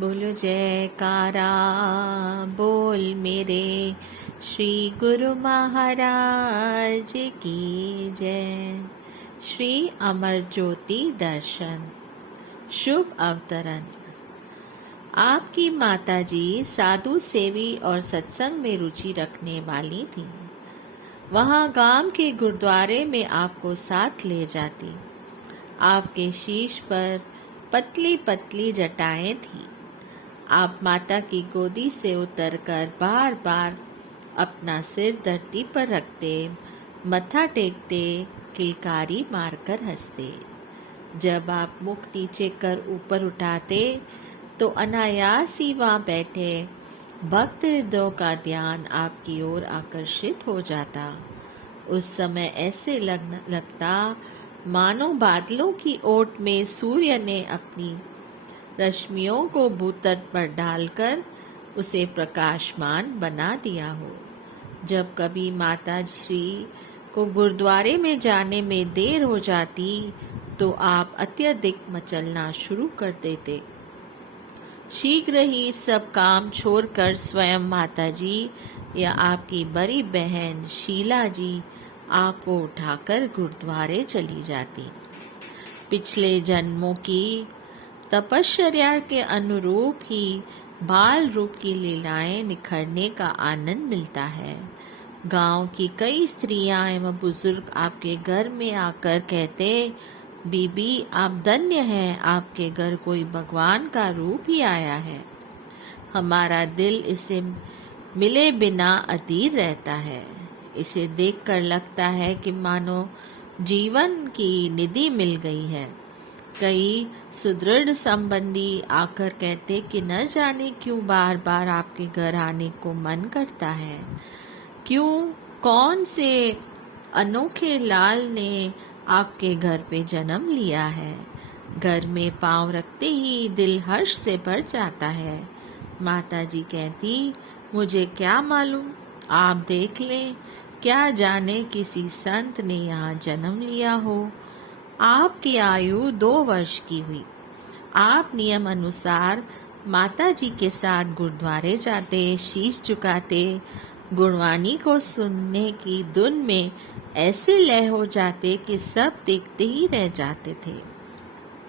बोलो जयकारा बोल मेरे श्री गुरु महाराज की जय। श्री अमर ज्योति दर्शन शुभ अवतरण। आपकी माताजी साधु सेवी और सत्संग में रुचि रखने वाली थी। वहाँ गांव के गुरुद्वारे में आपको साथ ले जाती। आपके शीश पर पतली पतली जटाएं थी। आप माता की गोदी से उतरकर बार बार अपना सिर धरती पर रखते, मत्था टेकते, किलकारी मारकर हंसते। जब आप मुख नीचे कर ऊपर उठाते तो अनायास ही वहाँ बैठे भक्त हृदयों का ध्यान आपकी ओर आकर्षित हो जाता। उस समय ऐसे लगता मानो बादलों की ओट में सूर्य ने अपनी रश्मियों को भूतल पर डालकर उसे प्रकाशमान बना दिया हो। जब कभी माता श्री को गुरुद्वारे में जाने में देर हो जाती तो आप अत्यधिक मचलना शुरू कर देते। शीघ्र ही सब काम छोड़कर स्वयं माताजी या आपकी बड़ी बहन शीला जी आपको उठाकर गुरुद्वारे चली जाती। पिछले जन्मों की तपश्चर्या के अनुरूप ही बाल रूप की लीलाएं निखरने का आनंद मिलता है। गांव की कई स्त्रियां एवं बुजुर्ग आपके घर में आकर कहते, बीबी आप धन्य हैं, आपके घर कोई भगवान का रूप ही आया है। हमारा दिल इसे मिले बिना अधीर रहता है। इसे देखकर लगता है कि मानो जीवन की निधि मिल गई है। कई सुदृढ़ संबंधी आकर कहते कि न जाने क्यों बार बार आपके घर आने को मन करता है। क्यों, कौन से अनोखे लाल ने आपके घर पे जन्म लिया है। घर में पांव रखते ही दिल हर्ष से भर जाता है। माता जी कहती, मुझे क्या मालूम, आप देख लें, क्या जाने किसी संत ने यहाँ जन्म लिया हो। आपकी आयु 2 वर्ष की हुई। आप नियम अनुसार माता जी के साथ गुरुद्वारे जाते, शीश झुकाते, गुणवाणी को सुनने की धुन में ऐसे लय हो जाते कि सब देखते ही रह जाते थे।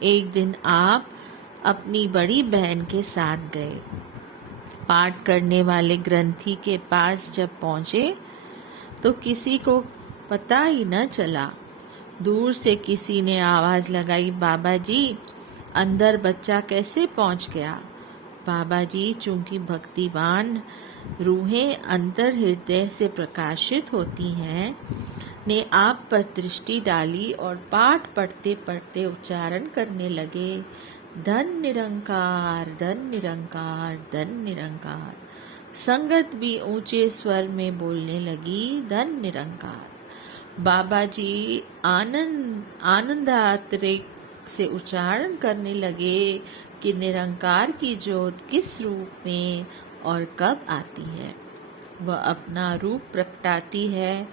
एक दिन आप अपनी बड़ी बहन के साथ गए। पाठ करने वाले ग्रंथी के पास जब पहुंचे तो किसी को पता ही न चला। दूर से किसी ने आवाज लगाई, बाबा जी अंदर बच्चा कैसे पहुंच गया। बाबा जी चूंकि भक्तिवान रूहें अंतर हृदय से प्रकाशित होती हैं, ने आप पर दृष्टि डाली और पाठ पढ़ते पढ़ते उच्चारण करने लगे, धन निरंकार धन निरंकार धन निरंकार। संगत भी ऊंचे स्वर में बोलने लगी, धन निरंकार। बाबा जी आनंदातिरेक से उच्चारण करने लगे कि निरंकार की ज्योत किस रूप में और कब आती है। वह अपना रूप प्रकटाती है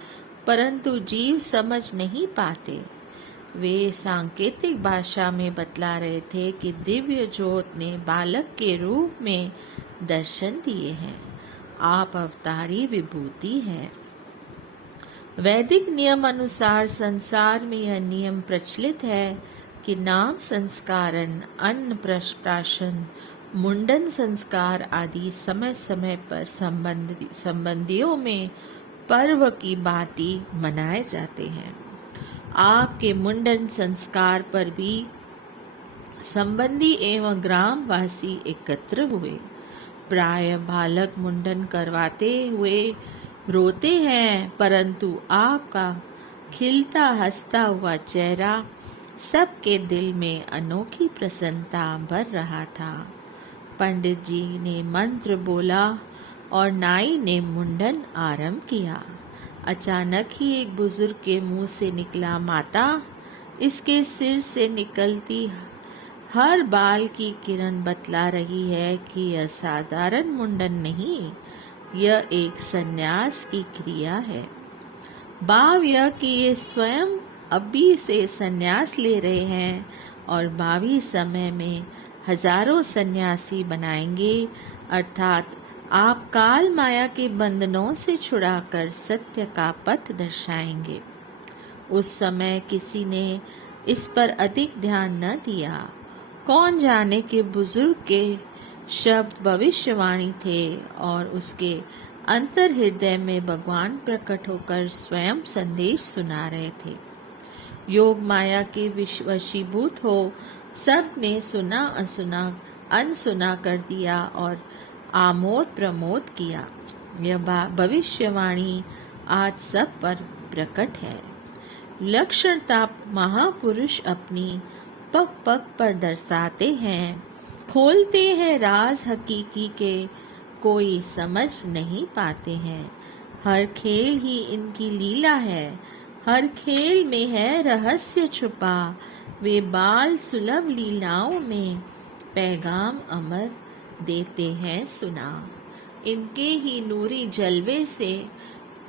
परंतु जीव समझ नहीं पाते। वे सांकेतिक भाषा में बतला रहे थे कि दिव्य ज्योत ने बालक के रूप में दर्शन दिए हैं। आप अवतारी विभूति हैं। वैदिक नियम अनुसार संसार में यह नियम प्रचलित है कि नाम संस्कारन, अन्न प्राशन, मुंडन संस्कार आदि समय समय पर संबंधियों में पर्व की भांति मनाए जाते हैं। आपके मुंडन संस्कार पर भी संबंधी एवं ग्रामवासी एकत्र हुए। प्राय बालक मुंडन करवाते हुए रोते हैं, परंतु आपका खिलता हंसता हुआ चेहरा सबके दिल में अनोखी प्रसन्नता भर रहा था। पंडित जी ने मंत्र बोला और नाई ने मुंडन आरंभ किया। अचानक ही एक बुजुर्ग के मुंह से निकला, माता इसके सिर से निकलती हर बाल की किरण बतला रही है कि यह साधारण मुंडन नहीं, यह एक संन्यास की क्रिया है। भाव यह कि ये स्वयं अभी से संन्यास ले रहे हैं और भावी समय में हजारों सन्यासी बनाएंगे, अर्थात आप काल माया के बंधनों से छुड़ाकर सत्य का पथ दर्शाएंगे। उस समय किसी ने इस पर अधिक ध्यान न दिया। कौन जाने कि बुजुर्ग के शब्द भविष्यवाणी थे और उसके अंतर हृदय में भगवान प्रकट होकर स्वयं संदेश सुना रहे थे। योग माया के वशीभूत हो सब ने सुना असुना अनसुना कर दिया और आमोद प्रमोद किया। यह भविष्यवाणी आज सब पर प्रकट है। लक्षणता महापुरुष अपनी पग पग पर दर्शाते हैं, खोलते हैं राज हकीकी के, कोई समझ नहीं पाते हैं। हर खेल ही इनकी लीला है, हर खेल में है रहस्य छुपा, वे बाल सुलभ लीलाओं में पैगाम अमर देते हैं सुना। इनके ही नूरी जलवे से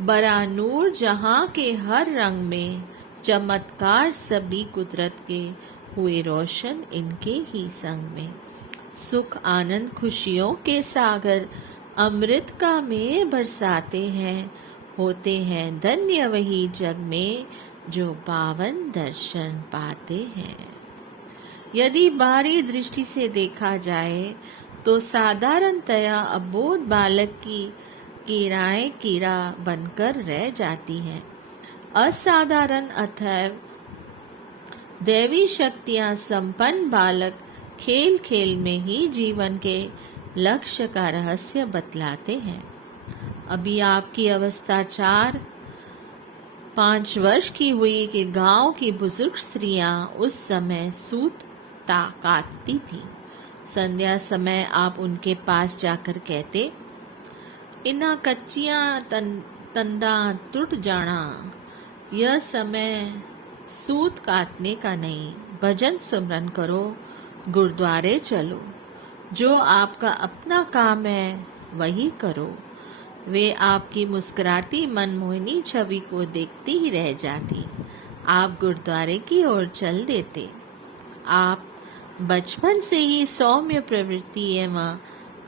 बरा नूर जहां के हर रंग में, चमत्कार सभी कुदरत के हुए रोशन इनके ही संग में। सुख आनंद खुशियों के सागर अमृत का मेह बरसाते हैं, होते हैं धन्य वही जग में जो पावन दर्शन पाते हैं। यदि बाहरी दृष्टि से देखा जाए तो साधारणतया अबोध बालक की कीड़ाएं कीड़ा बनकर रह जाती हैं। असाधारण अथवा दैवी शक्तियां संपन्न बालक खेल खेल में ही जीवन के लक्ष्य का रहस्य बतलाते हैं। अभी आपकी अवस्था 4-5 वर्ष की हुई कि गांव की बुजुर्ग स्त्रियां उस समय सूत काटती थी। संध्या समय आप उनके पास जाकर कहते, इना कच्चियां तंदा टूट जाना, यह समय सूत काटने का नहीं, भजन सुमरन करो, गुरुद्वारे चलो, जो आपका अपना काम है वही करो। वे आपकी मुस्कुराती मनमोहिनी छवि को देखती ही रह जाती। आप गुरुद्वारे की ओर चल देते। आप बचपन से ही सौम्य प्रवृत्ति एवं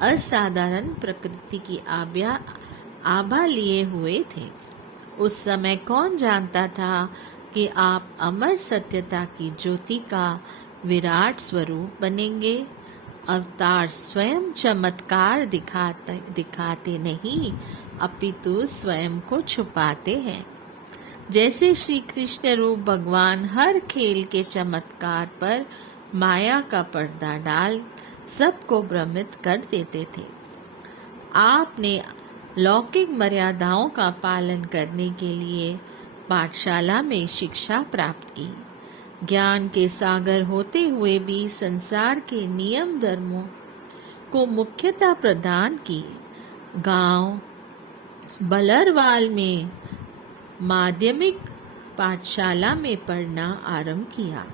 असाधारण प्रकृति की आभा लिए हुए थे। उस समय कौन जानता था कि आप अमर सत्यता की ज्योति का विराट स्वरूप बनेंगे। अवतार स्वयं चमत्कार दिखाते नहीं, अपितु स्वयं को छुपाते हैं। जैसे श्री कृष्ण रूप भगवान हर खेल के चमत्कार पर माया का पर्दा डाल सबको भ्रमित कर देते थे। आपने लौकिक मर्यादाओं का पालन करने के लिए पाठशाला में शिक्षा प्राप्त की। ज्ञान के सागर होते हुए भी संसार के नियम धर्मों को मुख्यता प्रदान की। गांव बलरवाल में माध्यमिक पाठशाला में पढ़ना आरंभ किया।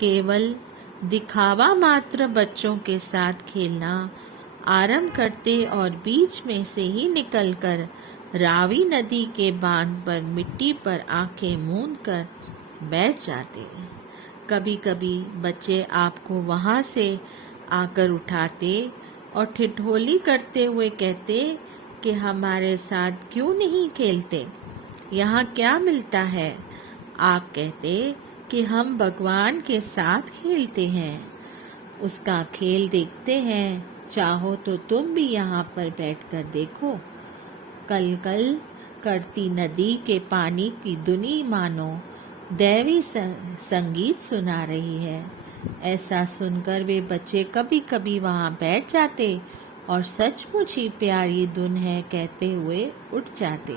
केवल दिखावा मात्र बच्चों के साथ खेलना आरंभ करते और बीच में से ही निकलकर रावी नदी के बांध पर मिट्टी पर आंखें मूंद कर बैठ जाते। कभी कभी बच्चे आपको वहां से आकर उठाते और ठिठोली करते हुए कहते कि हमारे साथ क्यों नहीं खेलते, यहाँ क्या मिलता है। आप कहते कि हम भगवान के साथ खेलते हैं, उसका खेल देखते हैं, चाहो तो तुम भी यहाँ पर बैठकर देखो। कल कल करती नदी के पानी की धुनी मानो दैवी संगीत सुना रही है। ऐसा सुनकर वे बच्चे कभी कभी वहाँ बैठ जाते और सचमुच ही प्यारी धुन है कहते हुए उठ जाते।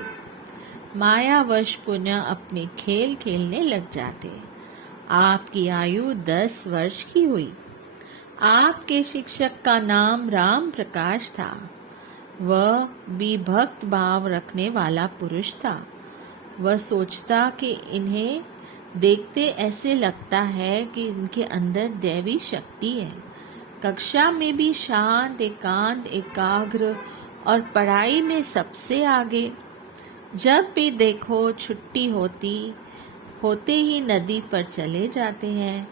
मायावश पुनः अपने खेल खेलने लग जाते। आपकी आयु 10 वर्ष की हुई। आपके शिक्षक का नाम राम प्रकाश था। वह भी भक्त भाव रखने वाला पुरुष था। वह सोचता कि इन्हें देखते ऐसे लगता है कि इनके अंदर दैवी शक्ति है। कक्षा में भी शांत, एकांत, एकाग्र और पढ़ाई में सबसे आगे। जब भी देखो छुट्टी होते ही नदी पर चले जाते हैं।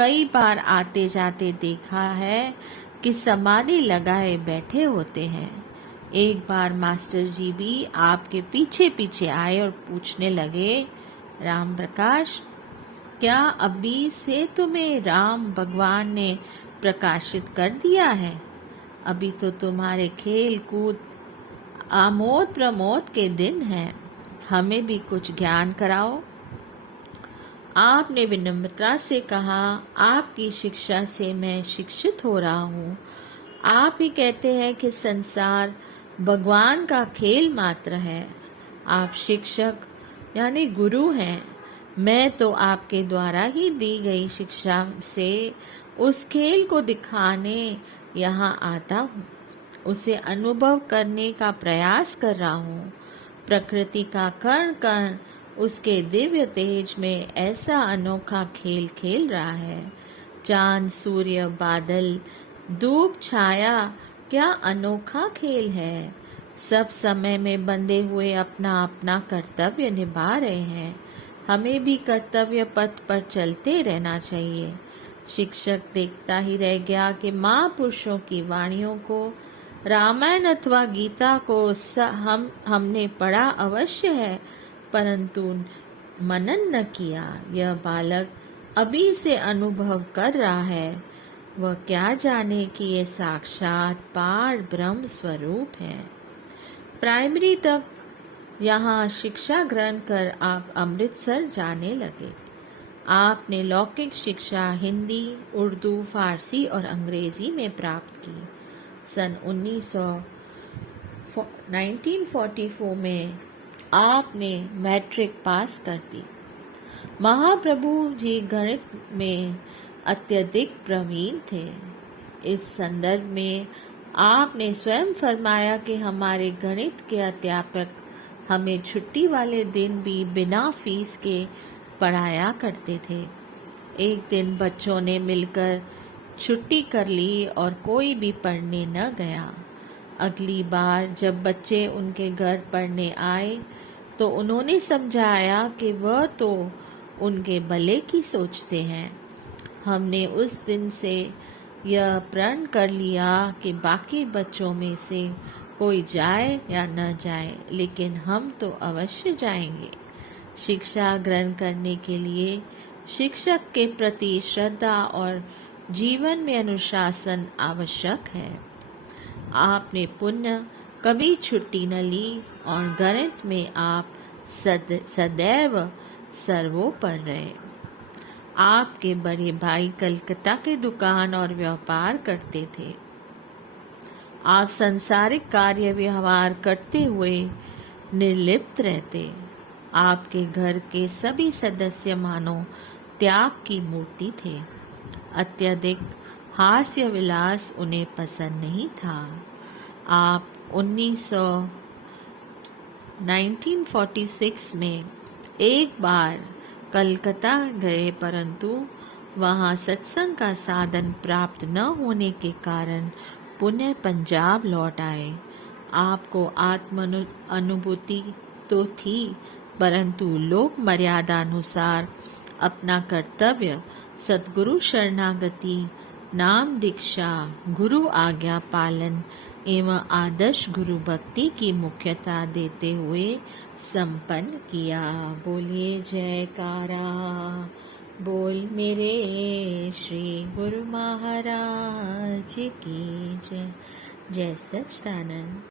कई बार आते जाते देखा है कि समाधि लगाए बैठे होते हैं। एक बार मास्टर जी भी आपके पीछे पीछे आए और पूछने लगे, राम प्रकाश, क्या अभी से तुम्हें राम भगवान ने प्रकाशित कर दिया है? अभी तो तुम्हारे खेल कूद आमोद प्रमोद के दिन हैं, हमें भी कुछ ज्ञान कराओ। आपने विनम्रता से कहा, आपकी शिक्षा से मैं शिक्षित हो रहा हूँ। आप ही कहते हैं कि संसार भगवान का खेल मात्र है। आप शिक्षक यानी गुरु हैं। मैं तो आपके द्वारा ही दी गई शिक्षा से उस खेल को दिखाने यहाँ आता हूँ, उसे अनुभव करने का प्रयास कर रहा हूँ। प्रकृति का कण कण उसके दिव्य तेज में ऐसा अनोखा खेल खेल रहा है। चांद, सूर्य, बादल, धूप, छाया, क्या अनोखा खेल है। सब समय में बंधे हुए अपना अपना कर्तव्य निभा रहे हैं। हमें भी कर्तव्य पथ पर चलते रहना चाहिए। शिक्षक देखता ही रह गया कि महापुरुषों की वाणियों को, रामायण अथवा गीता को हमने पढ़ा अवश्य है, परंतु मनन न किया। यह बालक अभी से अनुभव कर रहा है। वह क्या जाने कि ये साक्षात पार ब्रह्म स्वरूप है। प्राइमरी तक यहाँ शिक्षा ग्रहण कर आप अमृतसर जाने लगे। आपने लौकिक शिक्षा हिंदी, उर्दू, फारसी और अंग्रेजी में प्राप्त की। सन 1944 में आपने मैट्रिक पास कर दी। महाप्रभु जी गणित में अत्यधिक प्रवीण थे। इस संदर्भ में आपने स्वयं फरमाया कि हमारे गणित के अध्यापक हमें छुट्टी वाले दिन भी बिना फीस के पढ़ाया करते थे। एक दिन बच्चों ने मिलकर छुट्टी कर ली और कोई भी पढ़ने न गया। अगली बार जब बच्चे उनके घर पढ़ने आए तो उन्होंने समझाया कि वह तो उनके भले की सोचते हैं। हमने उस दिन से यह प्रण कर लिया कि बाकी बच्चों में से कोई जाए या न जाए, लेकिन हम तो अवश्य जाएंगे। शिक्षा ग्रहण करने के लिए शिक्षक के प्रति श्रद्धा और जीवन में अनुशासन आवश्यक है। आपने पुण्य कभी छुट्टी न ली और गणित में आप सदैव सर्वोपर रहे। आपके बड़े भाई कलकत्ता के दुकान और व्यापार करते थे। आप सांसारिक कार्य व्यवहार करते हुए निर्लिप्त रहते। आपके घर के सभी सदस्य मानो त्याग की मूर्ति थे। अत्यधिक हास्य विलास उन्हें पसंद नहीं था। आप 1946 में एक बार कलकत्ता गए, परंतु वहाँ सत्संग का साधन प्राप्त न होने के कारण पुनः पंजाब लौट आए। आपको आत्म अनुभूति तो थी, परंतु लोक मर्यादा अनुसार अपना कर्तव्य सद्गुरु शरणागति, नाम दीक्षा, गुरु आज्ञा पालन एवं आदर्श गुरु भक्ति की मुख्यता देते हुए संपन्न किया। बोलिए जयकारा बोल मेरे श्री गुरु महाराज की जय। जय सच्चिदानंद।